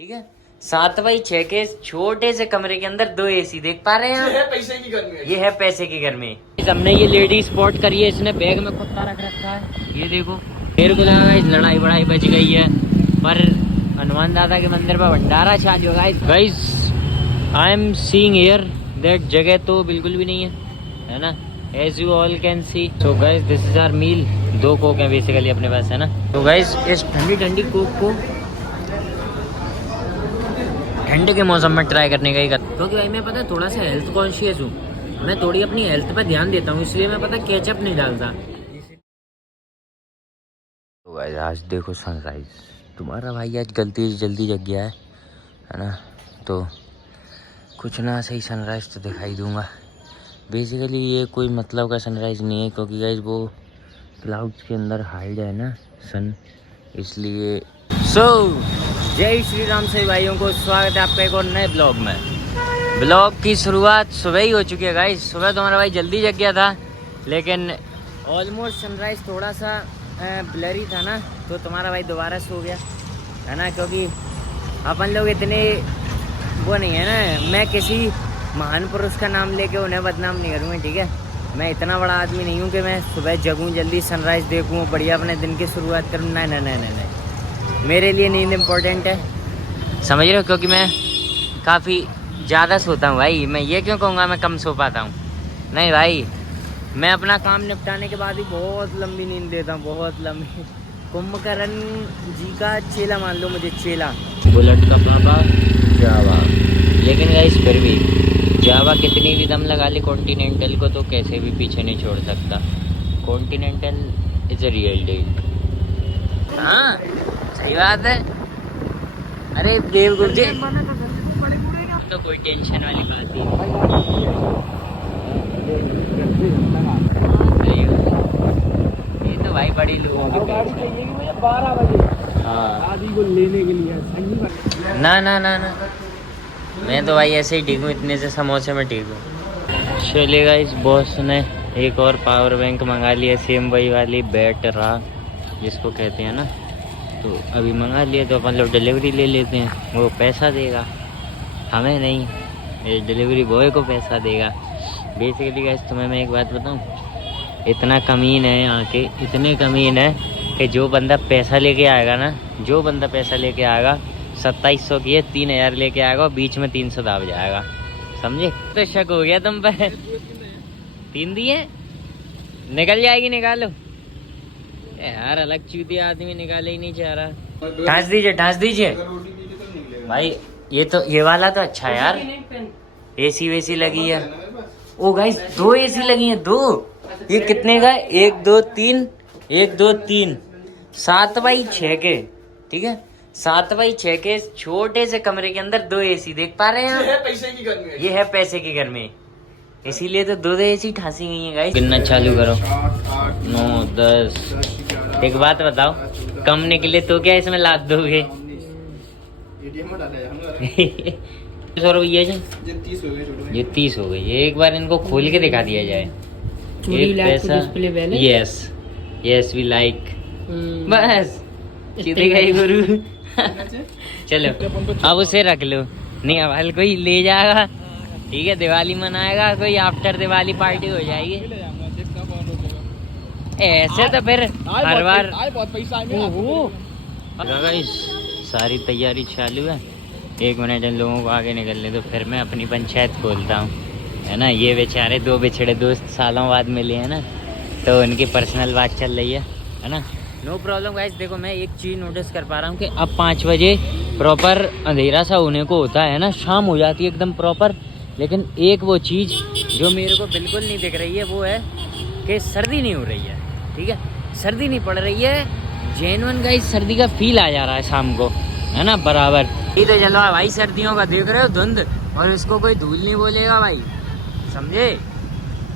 ठीक है। 7x6 के छोटे से कमरे के अंदर 2 एसी देख पा रहे हैं आप? ये है पैसे की गर्मी है। ये है पैसे की घर में। हमने ये लेडी स्पॉट करी है, इसने बैग में कुत्ता रख रखा है, ये देखो। मेरे को लगा इस लड़ाई बड़ाई बच गई है, पर हनुमान दादा के मंदिर पर भंडारा चालू है guys. I am seeing here that जगह तो बिल्कुल भी नहीं है ना, as you all can see. So guys this is our meal. 2 coke है बेसिकली अपने पास, है ना। तो गाइस इस ठंडी ठंडी कोक को ठंड के मौसम में ट्राई करने का ही क्योंकि भाई मैं पता है थोड़ा सा हेल्थ कॉन्शियस हूँ, मैं थोड़ी अपनी हेल्थ पे ध्यान देता हूँ, इसलिए मैं पता केचप नहीं डालता। तो गाइस आज देखो सनराइज, तुम्हारा भाई आज गलती से जल्दी जग गया है ना, तो कुछ ना सही सनराइज तो दिखाई दूंगा। बेसिकली ये कोई मतलब का सनराइज नहीं है, क्योंकि गाइस वो क्लाउड्स के अंदर हाइड है ना सन, इसलिए। जय श्री राम सभी भाइयों को स्वागत है आपका एक और नए ब्लॉग में। ब्लॉग की शुरुआत सुबह ही हो चुकी है गाइस। सुबह तो हमारा भाई जल्दी जग गया था, लेकिन ऑलमोस्ट सनराइज थोड़ा सा ब्लरी था ना, तो तुम्हारा भाई दोबारा सो गया है ना, क्योंकि अपन लोग इतने वो नहीं है ना। मैं किसी महान पुरुष का नाम लेके उन्हें बदनाम नहीं करूँगा, ठीक है। मैं इतना बड़ा आदमी नहीं हूँ कि मैं सुबह जगूँ, जल्दी सनराइज देखूँ, बढ़िया अपने दिन की शुरुआत करूँ। नहीं नहीं नहीं नहीं, मेरे लिए नींद इम्पोर्टेंट है, समझ रहे हो, क्योंकि मैं काफ़ी ज़्यादा सोता हूँ भाई। मैं ये क्यों कहूँगा मैं कम सो पाता हूँ, नहीं भाई, मैं अपना काम निपटाने के बाद ही बहुत लंबी नींद लेता हूँ, बहुत लंबी। कुंभकर्ण जी का चेला मान लो मुझे, चेला। बुलेट का पापा जावा, लेकिन गाइस फिर भी जावा कितनी भी दम लगा ली कॉन्टिनेंटल को तो कैसे भी पीछे नहीं छोड़ सकता। Continental is a real deal. हाँ सही बात है। अरे बेवकूफ जी, तो कोई टेंशन वाली बात ही नहीं। ये तो भाई बड़ी लोगों की गाड़ी चाहिए कि मुझे 12 बजे आदि को लेने के लिए। ना ना ना ना, मैं तो भाई ऐसे ही ठीक हूँ, इतने से समोसे में ठीक हूँ। चलेगा। इस बॉस ने एक और पावर बैंक मंगा लिया, सेम वही वाली बैटरा जिसको कहते हैं ना, तो अभी मंगा लिए तो अपन लोग डिलीवरी ले लेते हैं। वो पैसा देगा हमें नहीं, ये डिलीवरी बॉय को पैसा देगा। बेसिकली गाइस तुम्हें मैं एक बात बताऊं, इतना कमीन है यहाँ के, इतने कमीन है कि जो बंदा पैसा लेके आएगा ना, जो बंदा पैसा लेके आएगा 2700 की है, 3000 लेके आएगा और बीच में 300 दाब जाएगा, समझे। तो शक हो गया तुम पे। 3 दिए, निकल जाएगी, निकालो यार। अलग चूतिया आदमी निकाले ही नहीं चाह रहा। ठांस दीजिए, ठांस दीजिए भाई। ये वाला तो अच्छा है यार, एसी वेसी लगी है। ओ गाइस 2 एसी लगी हैं, 2। ये कितने का है? 1 2 3, 1 2 3, 7x6 के, ठीक है। 7x6 के छोटे से कमरे के अंदर 2 एसी देख पा रहे हैं आप? ये है पैसे की गर्मी है। ये है पैसे की घर में, इसीलिए तो 2 एसी ठांसी गई है गाइस। गिनना चालू करो। 9 10। एक बात बताओ, कम निकले तो क्या इसमें लाद दोगे? 100 रुपये ये 30 हो गई। एक बार इनको खोल के दिखा दिया जाए। एक पैसा, यस यस वी लाइक, बस सीधे गई गुरु। चलो अब उसे रख लो, नहीं अब हल कोई ले जाएगा, ठीक है। दिवाली मनाएगा कोई, आफ्टर दिवाली पार्टी हो जाएगी। ऐसे तो फिर हर बार सारी तैयारी चालू है। 1 मिनट इन लोगों को आगे निकलने तो फिर मैं अपनी पंचायत खोलता हूँ, है ना। ये बेचारे 2 बिछड़े दोस्त सालों बाद मिले हैं ना, तो उनकी पर्सनल बात चल रही है ना। No problem guys. देखो मैं एक चीज़ नोटिस कर पा रहा हूँ कि अब 5 बजे प्रॉपर अंधेरा सा होने को होता है ना, शाम हो जाती है एकदम प्रॉपर। लेकिन एक वो चीज़ जो मेरे को बिल्कुल नहीं दिख रही है वो है कि सर्दी नहीं हो रही है, ठीक है। सर्दी नहीं पड़ रही है, जेन्युइन गाइस सर्दी का फील आ जा रहा है शाम को, है ना, बराबर। ये तो चलो भाई सर्दियों का देख रहे हो धुंध, और इसको कोई धूल नहीं बोलेगा भाई, समझे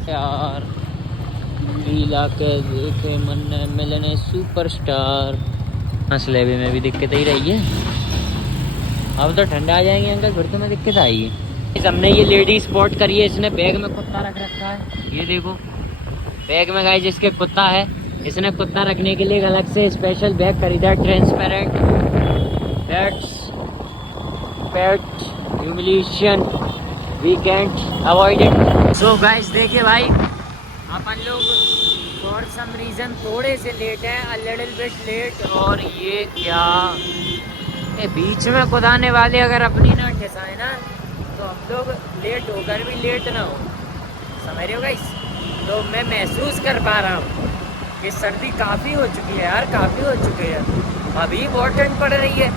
यार। इलाके देखे मन मिलने सुपरस्टार। मसले भी में भी दिक्कत ही रही है। अब तो ठंडा आ जाएंगे अंकल, फिर तो में दिक्कत आएगी। हमने ये लेडी स्पॉट करी है, इसने बैग में कुत्ता रख रखा है, ये देखो बैग में गाइस इसके कुत्ता है। इसने कुत्ता रखने के लिए अलग से स्पेशल बैग खरीदा, transparent. That's pet humiliation we can't avoid it. So guys देखिए भाई, अपन लोग फॉर सम रीज़न थोड़े से लेट हैं, अ लिटिल बिट लेट। और ये क्या बीच में खुदाने वाले अगर अपनी ना ठिसाए ना तो हम लोग लेट होकर भी लेट ना हो, समझ रहे हो गाइस। तो मैं महसूस कर पा रहा हूँ कि सर्दी काफ़ी हो चुकी है यार, काफ़ी हो चुकी है। अभी बहुत ठंड पड़ रही है,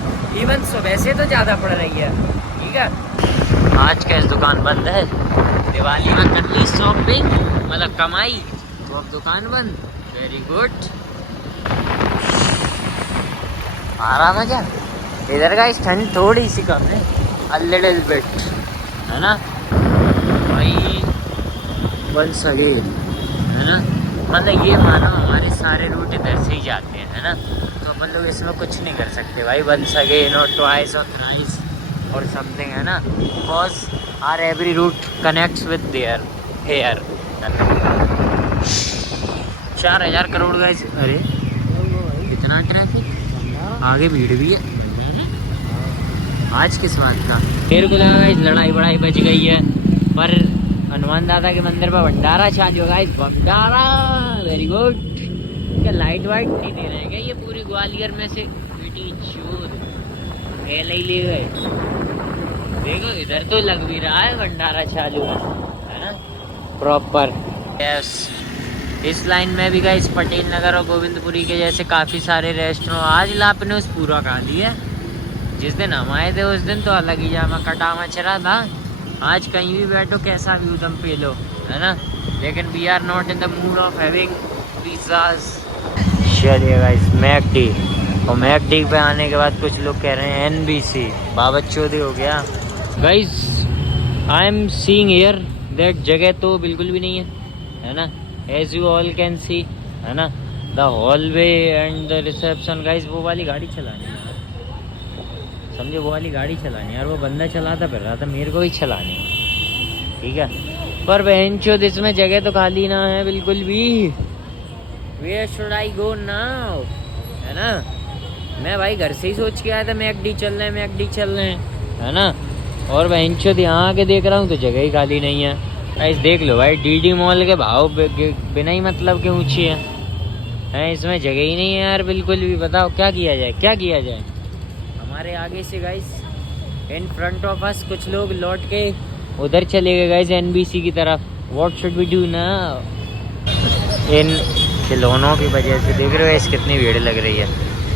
इवन सुबह से तो ज़्यादा पड़ रही है। ठीक है, आज कैश दुकान बंद है, दिवाली में कर ली शॉपिंग, मतलब कमाई, तो अब दुकान बंद। वेरी गुड, आ रहा मजा। इधर का इस ठंड थोड़ी सी कम है, अ लिटिल बिट, है ना भाई। वंस अगेन, है ना, मतलब ये मानो हमारे सारे रूट इधर से ही जाते हैं, है ना, तो अपन लोग इसमें कुछ नहीं कर सकते भाई। वंस अगेन और ट्वाइस और थ्राइस और समथिंग, है ना, because our every route connects with their hair. 4000 crore guys, अरे कितना ट्रैफिक, आगे भीड़ भी है। आज किस बात का मेरे को लगा इस लड़ाई बड़ाई बच गई है, पर हनुमान दादा के मंदिर पर भंडारा चालू होगा इस भंडारा। Very good. क्या लाइट वाइट नहीं दे रहे हैं क्या ये पूरी ग्वालियर में से? बेटी चोर पहले ही ले गए। देखो इधर तो लग भी रहा है भंडारा चालू है ना प्रॉपर। यस, इस लाइन में भी गए, इस पटेल नगर और गोविंदपुरी के जैसे काफ़ी सारे रेस्टोरेंट। आज लापने उस पूरा खा लिया। जिस दिन हम आए थे उस दिन तो अलग ही जामा कटा मचरा था। आज कहीं भी बैठो कैसा भी उदम पे लो, है ना, लेकिन we are not in the mood of having pizzas. चलिए गाइस, मैकडी, और मैकडी पे आने के बाद कुछ लोग कह रहे हैं एनबीसी, बाबत चौधरी हो गया। Guys I am seeing here that जगह तो बिल्कुल भी नहीं है ना, as you all can see, है ना, the hallway and the reception. Guys वो वाली गाड़ी चलानी है, समझे, वो वाली गाड़ी चलानी यार, वो बंदा चलाता फिर रहा था, मेरे को ही चलानी, ठीक है। पर बहनचोद इसमें जगह तो खाली ना है बिल्कुल भी। Where should I go now, है ना। मैं भाई घर से ही सोच के आया था मैकडी चल रहे हैं, मैकडी चल रहे हैं, है ना, और बहनचोद यहाँ आके देख रहा हूँ तो जगह ही खाली नहीं है। ऐसे देख लो भाई, डीडी मॉल के भाव बिना ही मतलब के ऊँची है, इसमें जगह ही नहीं है यार बिल्कुल भी। बताओ क्या किया जाए, क्या किया जाए। हमारे आगे से guys, in front of us कुछ लोग लौट के उधर चले गए गाइस एनबीसी की तरफ। What should we do now. इन खिलौनों की वजह से देख रहे हो इस कितनी भीड़ लग रही है,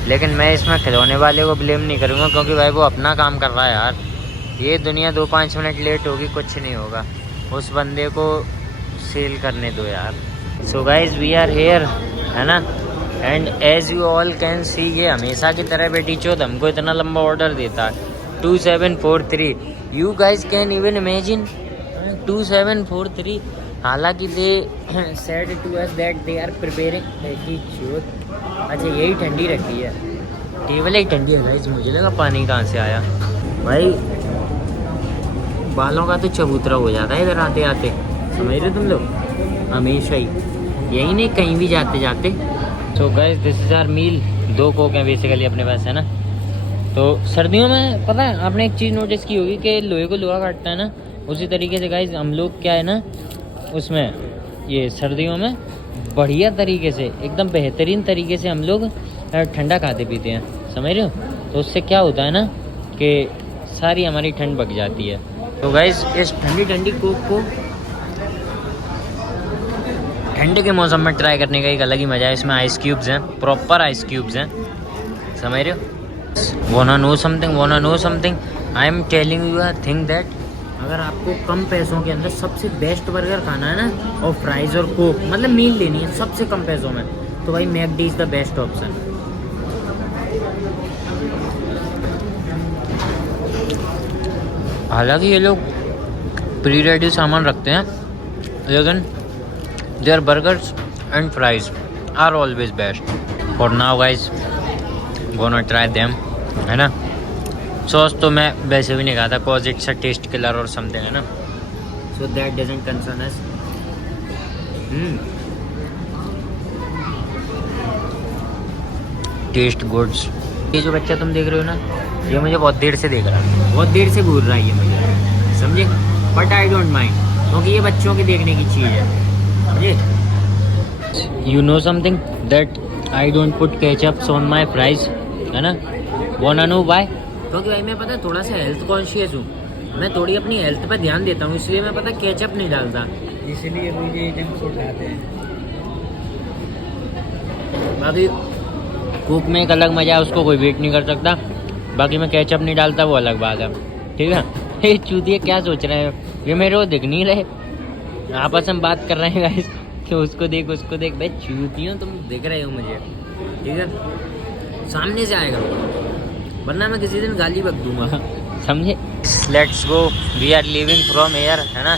लेकिन मैं इसमें खिलौने वाले को ब्लेम नहीं करूँगा, क्योंकि भाई वो अपना काम कर रहा है यार। ये दुनिया 2-5 मिनट लेट होगी कुछ नहीं होगा, उस बंदे को सेल करने दो यार। So guys we are here, है ना, and as you all can see, ये हमेशा की तरह बेटी चौथ हमको इतना लंबा ऑर्डर देता है 2743। You guys can even imagine 2743। हालांकि they said to us that they are preparing. बेटी चौथ, अच्छा यही ठंडी रखी है, टेबल ही ठंडी है गाइज। मुझे लगा पानी कहाँ से आया भाई। बालों का तो चबूतरा हो जाता है इधर आते आते, समझ रहे तुम लोग, हमेशा ही यही नहीं कहीं भी जाते जाते। तो guys this is our meal. 2 coke हैं बेसिकली अपने पास, है ना। तो सर्दियों में पता है आपने एक चीज़ नोटिस की होगी कि लोहे को लोहा काटता है ना, उसी तरीके से गाइस हम लोग क्या है ना, उसमें ये सर्दियों में बढ़िया तरीके से एकदम बेहतरीन तरीके से हम लोग ठंडा खाते पीते हैं, समझ रहे हो। तो उससे क्या होता है ना कि सारी हमारी ठंड भग जाती है। तो गाइस इस ठंडी ठंडी कोक को ठंडे के मौसम में ट्राई करने का एक अलग ही मज़ा है। इसमें आइस क्यूब्स हैं, प्रॉपर आइस क्यूब्स हैं, समझ रहे हो। वाना know something, I am telling you a thing that अगर आपको कम पैसों के अंदर सबसे बेस्ट बर्गर खाना है ना, और फ्राइज़ और कोक मतलब मील लेनी है सबसे कम पैसों में, तो भाई McD is the best option. हालांकि ये लोग प्री रेडी सामान रखते हैं, लेकिन their burgers and fries are always best. For now guys, gonna try them, है ना। सॉस तो मैं वैसे भी नहीं खाता, cause it's a taste killer or something, है ना, so that doesn't concern us. Taste goods. ये जो बच्चा तुम देख रहे हो ना, ये मुझे बहुत देर से देख रहा है, बहुत देर से घूर रहा है ये मुझे, समझे। बट आई डोंट माइंड, क्योंकि ये बच्चों की देखने की चीज़ है, समझे। You know something that I don't put ketchups on my fries, है ना। Want know why? क्योंकि भाई मैं पता है थोड़ा सा हेल्थ कॉन्शियस हूँ, मैं थोड़ी अपनी हेल्थ पे ध्यान देता हूँ, इसलिए मैं पता केचअप नहीं डालता, इसलिए मुझे जंक फूड खाते हैं। बाकी कुक में एक अलग मजा है, उसको कोई वेट नहीं कर सकता। बाकी मैं केचप नहीं डालता, वो अलग बात है, ठीक है। ये चूतिए क्या सोच रहे हैं, ये मेरे को दिख नहीं रहे, आपस में बात कर रहे हैं गाइस कि उसको देख उसको देख। भाई चूतियों तुम दिख रहे हो मुझे, ठीक है, सामने से आएगा वरना मैं किसी दिन गाली बक दूंगा, समझे। Let's go, we are leaving from here, है ना,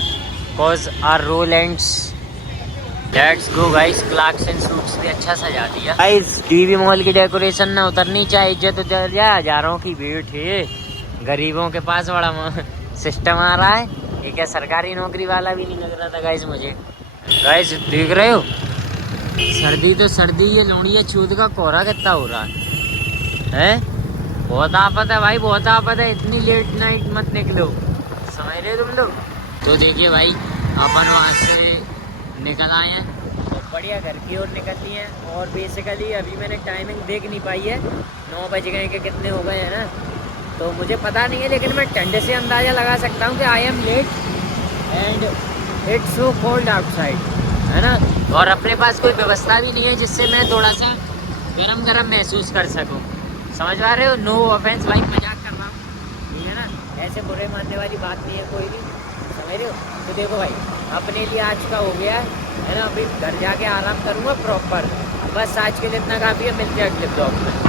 cause our roll ends. Let's go guys, Clarks and suits भी अच्छा सजा दिया गाइस। टीवी मॉल की डेकोरेशन ना उतरनी चाहिए, इज्जत उतर जाए, हजारों की भीड़ है, गरीबों के पास बड़ा सिस्टम आ रहा है। ये क्या सरकारी नौकरी वाला भी नहीं लग रहा था गाइस मुझे। गाइस देख रहे हो, सर्दी तो सर्दी, ये लोड़िए चूत का कोहरा कितना हो रहा है, बहुत आफत है भाई, बहुत आफत है। इतनी लेट नाइट मत निकलो, समझ रहे हो तुम लोग। तो देखिए भाई, अपन वहाँ से निकल आए हैं, तो बढ़िया घर की ओर निकल लिए हैं। और बेसिकली अभी मैंने टाइमिंग देख नहीं पाई है, 9 बज गए कि कितने हो गए हैं ना, तो मुझे पता नहीं है, लेकिन मैं ठंड से अंदाज़ा लगा सकता हूँ कि I am late and it's so cold outside, है ना। और अपने पास कोई व्यवस्था भी नहीं है जिससे मैं थोड़ा सा गरम गरम महसूस कर सकूँ, समझ पा रहे हो। नो ऑफेंस भाई, मजाक कर रहा हूँ, ठीक है ना, ऐसे बुरे मानने वाली बात नहीं है कोई भी, समझ रहे हो। तो देखो भाई, अपने लिए आज का हो गया है ना, अभी घर जाके आराम करूँगा प्रॉपर, बस आज के लिए इतना काफ़ी है। मिलते हैं अगले ब्लॉग में।